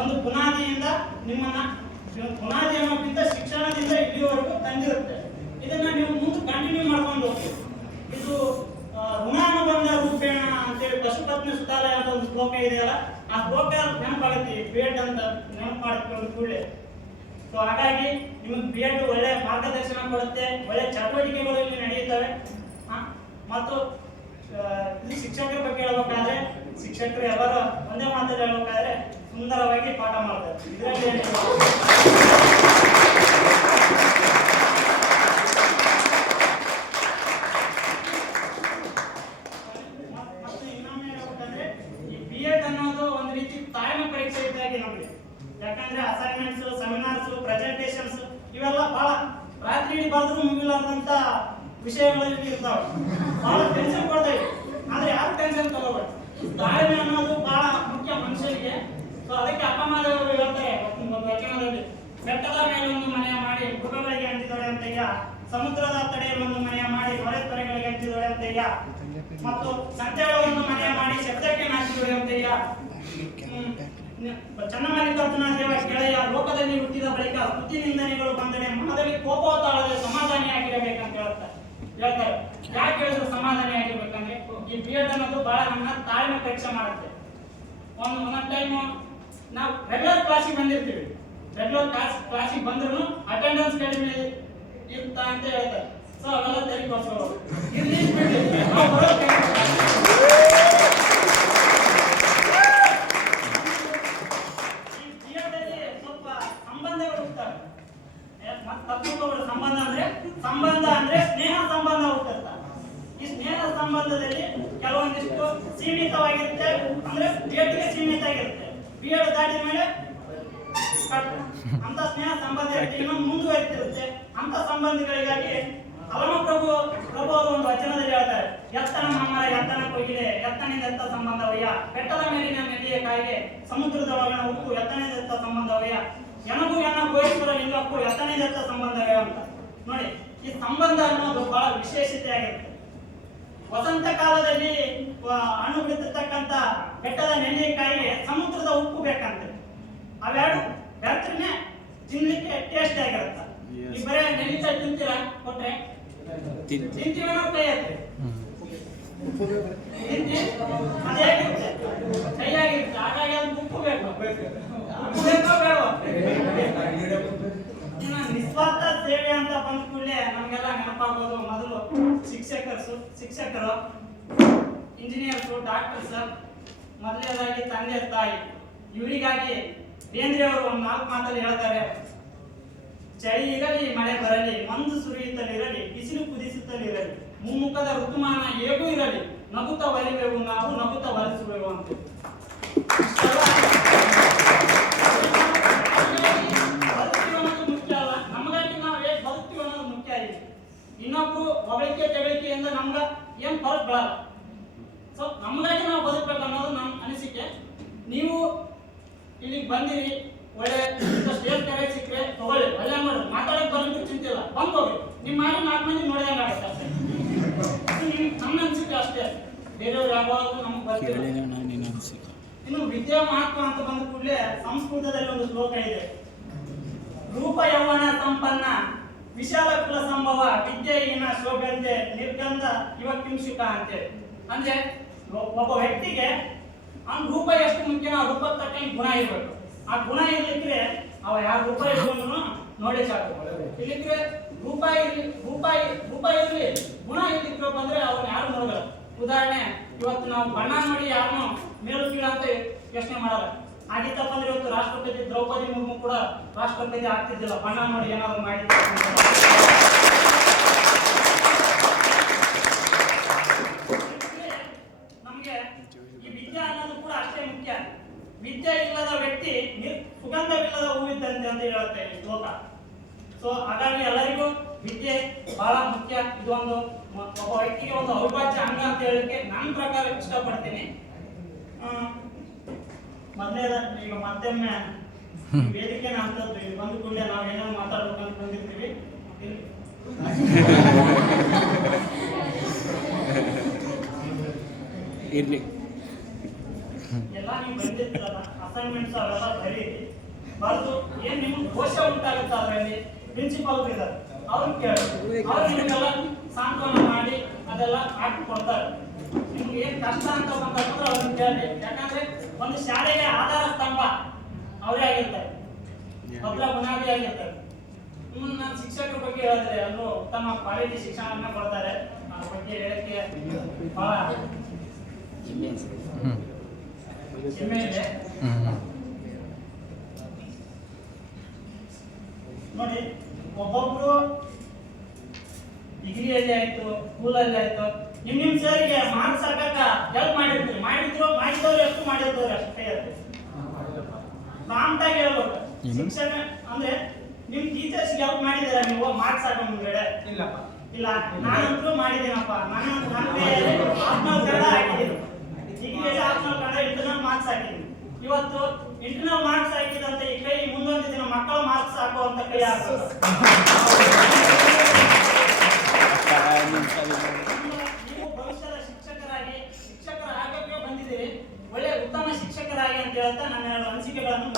ಒಂದು ಬುನಾದಿಯಿಂದ ನಿಮ್ಮನ್ನ ಬುನಾದಿ ಅನ್ನೋಕ್ಕಿಂತ ಶಿಕ್ಷಣದಿಂದ ಇಲ್ಲಿವರೆಗೂ ತಂದಿರುತ್ತೆ. ಇದನ್ನ ನೀವು ಮುಂದೆ ಕಂಟಿನ್ಯೂ ಮಾಡ್ಕೊಂಡು ಹೋಗಿ. ಇದು ಋಣಾನುಬಂಧ ರೂಪೇಣ ಅಂತೇಳಿ ಪಶುಪತ್ನಿ ಸುಧಾಲಯ ಅಂತ ಒಂದು ಶ್ಲೋಕ ಇದೆಯಲ್ಲ, ಆ ಶ್ಲೋಕ ನೆನಪಾಗುತ್ತೆ BEd ಅಂತ ನೆನಪು ಮಾಡಿಕೊಂಡು ಕೂಡಲೇ. ಸೊ ಹಾಗಾಗಿ ನಿಮಗೆ BEd ಒಳ್ಳೆ ಮಾರ್ಗದರ್ಶನ ಕೊಡುತ್ತೆ, ಒಳ್ಳೆ ಚಟುವಟಿಕೆಗಳು ಇಲ್ಲಿ ನಡೆಯುತ್ತವೆ. ಮತ್ತು ಇಲ್ಲಿ ಶಿಕ್ಷಕರ ಬಗ್ಗೆ ಹೇಳ್ಬೇಕಾದ್ರೆ ಶಿಕ್ಷಕರು ಎಲ್ಲರೂ ಒಂದೇ ಮಾತಲ್ಲಿ ಹೇಳ್ಬೇಕಾದ್ರೆ ಸುಂದರವಾಗಿ ಪಾಠ ಮಾಡ್ತಾರೆ. ಇದರಲ್ಲಿ ಮತ್ತು ಇನ್ನೊಮ್ಮೆ ಹೇಳ್ಬೇಕಂದ್ರೆ ಈ BEd ಅನ್ನೋದು ಒಂದು ರೀತಿ ತಾಳ್ಮೆ ಪರೀಕ್ಷೆ ಇದ್ದಾಗೆ ನಮಗೆ. ಯಾಕಂದ್ರೆ ಅಸೈನ್ಮೆಂಟ್ಸ್, ಸೆಮಿನಾರ್ಸ್, ಪ್ರೆಸೆಂಟೇಷನ್ಸ್ ಇವೆಲ್ಲ ಬಹಳ ರಾತ್ರಿ ಬರೆದ್ರು ಮುಗಿಲಾರ್ದಂತ ವಿಷಯಗಳಲ್ಲಿ ಇರ್ತಾವೆ. ಬಹಳ ಟೆನ್ಷನ್ ಕೊಡ್ತೇವೆ, ಆದ್ರೆ ಯಾರು ಟೆನ್ಷನ್ ತಗೋಬೇಡಿ. ತಾಳ್ಮೆ ಅನ್ನೋದು ಬಹಳ ಮುಖ್ಯ ಮನುಷ್ಯನಿಗೆ. ಸೊ ಅದಕ್ಕೆ ಅಪ್ಪಮಾದೇವರು ಹೇಳ್ತಾರೆ ಒಂದು ವಚನದಲ್ಲಿ, ಬೆಟ್ಟದ ಮೇಲೊಂದು ಮನೆಯ ಮಾಡಿ ಮೃಗಗಳಿಗೆ ಹಂಚಿದೊಡೆ ಅಂತಯ್ಯ, ಸಮುದ್ರದ ತಡೆಯಲ್ಲೊಂದು ಮನೆಯ ಮಾಡಿ ಹೊರೆ ತೊರೆಗಳಿಗೆ ಹಂಚಿದೊಡೆ ಅಂತಯ್ಯ, ಮತ್ತು ಸಂತೆಯೊಳಗೊಂದು ಮನೆಯ ಮಾಡಿ ಶಬ್ದಕ್ಕೆ ನಾಚಿದೊಡೆ ಅಂತಯ್ಯ. ಚನ್ನಮಲ್ಲಿಕಾರ್ಜುನ ದೇವ ಗೆಳೆಯ, ಲೋಕದಲ್ಲಿ ಹುಟ್ಟಿದ ಬಳಿಕ ಸ್ತುತಿ ನಿಂದನೆಗಳು ಬಂದರೆ ಮನದಲ್ಲಿ ಕೋಪವ ತಾಳದೆ ಸಮಾಧಾನಿಯಾಗಿರಬೇಕಂತ ಹೇಳ್ತಾರೆ. ಯಾಕೆ ಹೇಳಿದ್ರು ಸಮಾಧಾನಿಯಾಗಿರ್ಬೇಕಂದ್ರೆ ಈ BEd ಅನ್ನೋದು ಬಹಳ ನಮ್ಮ ತಾಳ್ಮೆ ಪರೀಕ್ಷೆ ಮಾಡುತ್ತೆ. ಒಂದೊಂದು ಟೈಮು ನಾವು ರೆಗ್ಯುಲರ್ ಕ್ಲಾಸಿಗೆ ಬಂದಿರ್ತೀವಿ, ರೆಗ್ಯುಲರ್ ಕ್ಲಾಸಿಗೆ ಬಂದ್ರು ಅಟೆಂಡೆನ್ಸ್ ಕಡಿಮೆ ಇರ್ತಾ ಅಂತ ಹೇಳ್ತಾರೆ. ಸೊ ಅವೆಲ್ಲ ತೆರಿಗೋಸ್ಕರ ಇಲ್ಲಿ ಸ್ವಲ್ಪ ಸಂಬಂಧಗಳು ಇರ್ತವೆ. ಸಂಬಂಧ ಅಂದ್ರೆ ಸ್ನೇಹ ಸಂಬಂಧ ಹುಟ್ಟುತ್ತ. ಈ ಸ್ನೇಹ ಸಂಬಂಧದಲ್ಲಿ ಕೆಲವೊಂದಿಷ್ಟು ಸೀಮಿತವಾಗಿರುತ್ತೆ, ಅಂದ್ರೆ BEdಗೆ ಸೀಮಿತ ಆಗಿರುತ್ತೆ. BEd ದಾಟಿದ ಮೇಲೆ ಅಂತ ಸ್ನೇಹ ಸಂಬಂಧ ಇರುತ್ತೆ, ಇನ್ನೊಂದು ಮುಂದುವರಿತಿರುತ್ತೆ. ಅಂತ ಸಂಬಂಧಗಳಿಗಾಗಿ ಹಲಮಪ್ರಭು ಅವರು ಒಂದು ವಚನದಲ್ಲಿ ಹೇಳ್ತಾರೆ, ಎತ್ತನ ಮಾಮರ ಎತ್ತನ ಕೊಯ್ಯಿದೆ, ಎತ್ತನಿಂದ ಎತ್ತ ಸಂಬಂಧವಯ್ಯ, ಬೆಟ್ಟದ ಮೇಲಿನ ನೆಲ್ಲಿಯ ಕಾಯಿಗೆ, ಸಮುದ್ರದ ಒಳಗಿನ ಉಪ್ಪು ಎತ್ತನಿಂದ ಎತ್ತ ಸಂಬಂಧವಯ್ಯ, ಎನಗೂ ಎನ್ನ ಗೋಯಿಸುವ ಲಿಂಗಕ್ಕೂ ಎತ್ತನಿಂದ ಎತ್ತ ಸಂಬಂಧವೇ ಅಂತ. ನೋಡಿ, ಈ ಸಂಬಂಧ ಅನ್ನೋದು ಬಹಳ ವಿಶೇಷತೆ ಆಗಿರುತ್ತೆ. ವಸಂತ ಕಾಲದಲ್ಲಿ ಹಣ್ಣು ಬಿಡುತ್ತಿರ್ತಕ್ಕಂಥ ಬೆಟ್ಟದ ನೆಲ್ಲಿಕಾಯಿಗೆ ಸಮುದ್ರದ ಉಪ್ಪು ಬೇಕಂತೆ. ಅವೆರಡು ಬೆರ್ತನೆ ತಿನ್ಲಿಕ್ಕೆ ಟೇಸ್ಟ್ ಆಗಿರುತ್ತೆ. ಈ ಬರೇ ನೆಲ್ಲಿಕಾಯಿ ತಿಂತೀರಾ ಕೊಟ್ರೆ ತಿಂತೀವಿ ನಾವು ಕೈ ಹತ್ರಿ ಅದೇಗಿರುತ್ತೆ, ಕೈಯಾಗಿರುತ್ತೆ. ಹಾಗಾಗಿ ಅದು ಉಪ್ಪು ಬೇಕು, ಉಪ್ಪು ಬೇಕೋ ಬೇಡವಾ? ನಿಸ್ವಾರ್ಥ ಸೇವೆ ಅಂತ ಬಂದ ಕೂಡಲೇ ನಮಗೆಲ್ಲ ನೆನಪಾಗೋದು ಮೊದಲು ಶಿಕ್ಷಕರು, ಇಂಜಿನಿಯರ್ಸ್, ಡಾಕ್ಟರ್ಸ್, ಮೊದಲನೇದಾಗಿ ತಂದೆ ತಾಯಿ. ಇವರಿಗಾಗಿ ಬೇಂದ್ರೆ ಅವರು ಒಂದು 4 ಮಾತಲ್ಲಿ ಹೇಳ್ತಾರೆ, ಚಳಿ ಇರಲಿ ಮಳೆ ಬರಲಿ, ಮಂಜು ಸುರಿಯುತ್ತಲಿರಲಿ, ಬಿಸಿಲು ಕುದಿಸುತ್ತಲಿರಲಿ, ಮುಮ್ಮುಖದ ಋತುಮಾನ ಹೇಗೂ ಇರಲಿ, ನಗುತ್ತ ಒಲಿವೆವು ನಾವು, ನಗುತ್ತ ಒಲಿಸುವೆವು ಅಂತ. ಇನ್ನೊಬ್ರು ಹೊಗಳಿಕೆ ತೆಗಳಿಕೆಯಿಂದ ನಮ್ಗ ಏನ್ ಫರಕ್ ಬೀಳಲ್ಲ. ಸೊ ನಮ್ಗಾಗಿ ನಾವು ಬದುಕಬೇಕು ಅನ್ನೋದು ನಮ್ಮ ಅನಿಸಿಕೆ. ನೀವು ಇಲ್ಲಿಗೆ ಬಂದಿರಿ, ಒಳ್ಳೆ ಸ್ಟೇಜ್ ಕರೆ ಸಿಕ್ಕರೆ ತಗೊಳ್ಳಿ, ಒಳ್ಳೆ ಮಾಡಿ ಮಾತಾಡಕ್ ಬರೋದು ಚಿಂತೆ ಇಲ್ಲ, ಬಂದ್ ಹೋಗಿ ನಿಮ್ಮ ಮಾಡಿ 4 ಮಂದಿ ನೋಡಿದಂಗ ಆಗುತ್ತೆ ಅಷ್ಟೇ. ನಮ್ಮ ಅನಿಸಿಕೆ ಅಷ್ಟೇ, ಬೇರೆಯವ್ರು ಯಾವಾಗ ನಮ್ಗೆ ಬರ್ತೀವಿ. ಇನ್ನು ವಿದ್ಯಾ ಮಹತ್ವ ಅಂತ ಬಂದ ಕೂಡಲೇ ಸಂಸ್ಕೃತದಲ್ಲಿ ಒಂದು ಶ್ಲೋಕ ಇದೆ, ರೂಪ ಯೌವನ ಸಂಪನ್ನ ವಿಶಾಲ ಕುಲ ಸಂಭವ ವಿದ್ಯೆಯಿನ ಶೋಭಂತೆ ನಿರ್ಗಂಧ ಇವ ಕಿಂಶುಕ ಅಂತೇಳಿ. ಅಂದ್ರೆ ಒಬ್ಬ ವ್ಯಕ್ತಿಗೆ ಅವ್ನ ರೂಪ ಎಷ್ಟು ಮುಖ್ಯನೋ ಆ ರೂಪಕ್ಕೆ ತಕ್ಕಂಗೆ ಗುಣ ಇರಬೇಕು. ಆ ಗುಣ ಇರ್ಲಿಕ್ಕೆ ಅವ ಯಾವ ರೂಪ ಇಟ್ಕೊಂಡು ನೋಡಿ ಸಾಕು. ಇಲ್ಲಿದ್ರೆ ರೂಪ ಇರ್ಲಿ ಗುಣ ಇರ್ಲಿಕ್ಕೆ ಬಂದ್ರೆ ಅವ್ನು ಯಾರು ನೋಡಲ್ಲ. ಉದಾಹರಣೆ, ಇವತ್ತು ನಾವು ಬಣ್ಣ ನೋಡಿ ಯಾರನ್ನು ಮೇಲು ಕೀಳು ಅಂತ ಯೋಚನೆ ಮಾಡಲ್ಲ. ಆಗಿತ್ತಪ್ಪ ಅಂದ್ರೆ ಇವತ್ತು ರಾಷ್ಟ್ರಪತಿ ದ್ರೌಪದಿ ಮುರ್ಮು ಕೂಡ ರಾಷ್ಟ್ರಪತಿ ಆಗ್ತಿದ್ದಿಲ್ಲ, ಬಣ್ಣ ನೋಡಿ ಏನಾದ್ರು ಮಾಡಿದ್ರೆ. ನಮ್ಗೆ ಈ ವಿದ್ಯೆ ಅನ್ನೋದು ಕೂಡ ಅಷ್ಟೇ ಮುಖ್ಯ. ವಿದ್ಯೆ ಇಲ್ಲದ ವ್ಯಕ್ತಿ ಸುಗಂಧವಿಲ್ಲದ ಹೂವಿದ್ದಂತೆ ಅಂತ ಹೇಳುತ್ತೆ ಈ ಶ್ಲೋಕ. ಸೊ ಹಾಗಾಗಿ ಎಲ್ಲರಿಗೂ ವಿದ್ಯೆ ಬಹಳ ಮುಖ್ಯ. ಇದು ಒಂದು ಒಬ್ಬ ವ್ಯಕ್ತಿಗೆ ಒಂದು ಅವಿಭಾಜ್ಯ ಅಂಗ ಅಂತ ಹೇಳಲಿಕ್ಕೆ ನನ್ನ ಪ್ರಕಾರ ಇಷ್ಟಪಡ್ತೀನಿ. ಮೊದಲೇ ಈಗ ಮತ್ತೊಮ್ಮೆ ವೇದಿಕೆ ಅಂತದ್ದು ಇಲ್ಲಿ ಬಂದು ಕೂಡಲೇ ನಾವು ಏನೋ ಮಾತಾಡ್ಬೇಕು ಅಂತ ಬಂದಿರ್ತೀವಿ. ಇರ್ಲಿ ಎಲ್ಲ ನೀವು ಬಂದಿರ್ತಾರಲ್ಲ, ಆ ಅಸೈನ್ಮೆಂಟ್ಸ್ ಅವೆಲ್ಲ ಬರೀರಿ. ಬರೆದು ಏನ್ ನಿಮ್ಗೆ ದೋಷ ಉಂಟಾಗುತ್ತೆ ಅದರಲ್ಲಿ ಪ್ರಿನ್ಸಿಪಾಲ್ ಇದ್ದಾರೆ, ಅವ್ರಿಗೆ ಕೇಳಿ ಅವ್ರು ನಿಮಗೆಲ್ಲ ಸಾಂತ್ವನ ಮಾಡಿ ಅದೆಲ್ಲ ಹಾಕಿ ಕೊಡ್ತಾರೆ. ನಿಮ್ಗೆ ಏನ್ ಕಷ್ಟ ಅಂತ ಬಂದ್ರೆ ಅವ್ರನ್ನ ಕೇಳಿ. ಯಾಕಂದ್ರೆ ಒಂದು ಶಾಲೆಗೆ ಆಧಾರ ಸ್ತಂಭ ಅವರೇ ಆಗಿರ್ತಾರೆ, ಭದ್ರ ಬುನಾದಿ ಆಗಿರ್ತಾರೆ. ನಾನು ಶಿಕ್ಷಕರ ಬಗ್ಗೆ ಹೇಳಿದ್ರೆ ಎಲ್ಲರೂ ಉತ್ತಮ ಕ್ವಾಲಿಟಿ ಶಿಕ್ಷಣವನ್ನ ಕೊಡ್ತಾರೆ. ಅದ್ರ ಬಗ್ಗೆ ಹೇಳಕ್ಕೆ ಬಹಳ ಹೆಮ್ಮೆ ಇದೆ. ನೋಡಿ, ಒಬ್ಬೊಬ್ರು ಡಿಗ್ರಿಯಲ್ಲಿ ಆಯ್ತು, ಸ್ಕೂಲಲ್ಲಿ ಆಯ್ತು, ನಿಮ್ ಸರಿಗೆ ಮಾರ್ಕ್ಸ್ ಹಾಕಕ್ಕ ಹೆಲ್ಪ್ ಮಾಡಿದವ್ರು ಎಷ್ಟು ಮಾಡಿರ್ತಾರೆ ಅಷ್ಟೇ ಇರುತ್ತೆ. ಪ್ರಾಂಪ್ಟ್ ಆಗಿ ಹೇಳ್ಬೇಕು. ಶಿಕ್ಷಣ ಅಂದ್ರೆ ನಿಮ್ ಟೀಚರ್ಸ್ ಹೆಲ್ಪ್ ಮಾಡಿದಾರ ನೀವು ಮಾರ್ಕ್ಸ್ ಹಾಕೋ ಮುಂದ್ಗಡೆ? ಇಲ್ಲ, ನಾನಂತೂ ಮಾಡಿದ್ದೀನಪ್ಪ. ನನ್ನ ಕೈಯಲ್ಲಿ ಆಪ್ಷನಲ್ ಕನ್ನಡ ಹಾಕಿದ್ದೀನಿ, ಡಿಗ್ರಿಯಲ್ಲಿ ಆಪ್ಷನಲ್ ಕನ್ನಡ ಇಂಟರ್ನಲ್ ಮಾರ್ಕ್ಸ್ ಹಾಕಿದ್ದೀನಿ. ಇವತ್ತು ಇಂಟರ್ನಲ್ ಮಾರ್ಕ್ಸ್ ಹಾಕಿದಂತ ಈ ಕೈ ಮುಂದೊಂದು ದಿನ ಮಕ್ಕಳ ಮಾರ್ಕ್ಸ್ ಹಾಕುವಂತ ಕೈ ಹಾಕ್ತಾರೆ. ನೀವು ಭವಿಷ್ಯದ ಶಿಕ್ಷಕರ ಆಗಕ್ಕೆ ಬಂದಿದ್ದೀರಿ, ಒಳ್ಳೆ ಉತ್ತಮ ಶಿಕ್ಷಕರಾಗಿ ಅಂತ ಹೇಳ್ತಾ ನನ್ನ 2 ಅನಿಸಿಕೆಗಳನ್ನು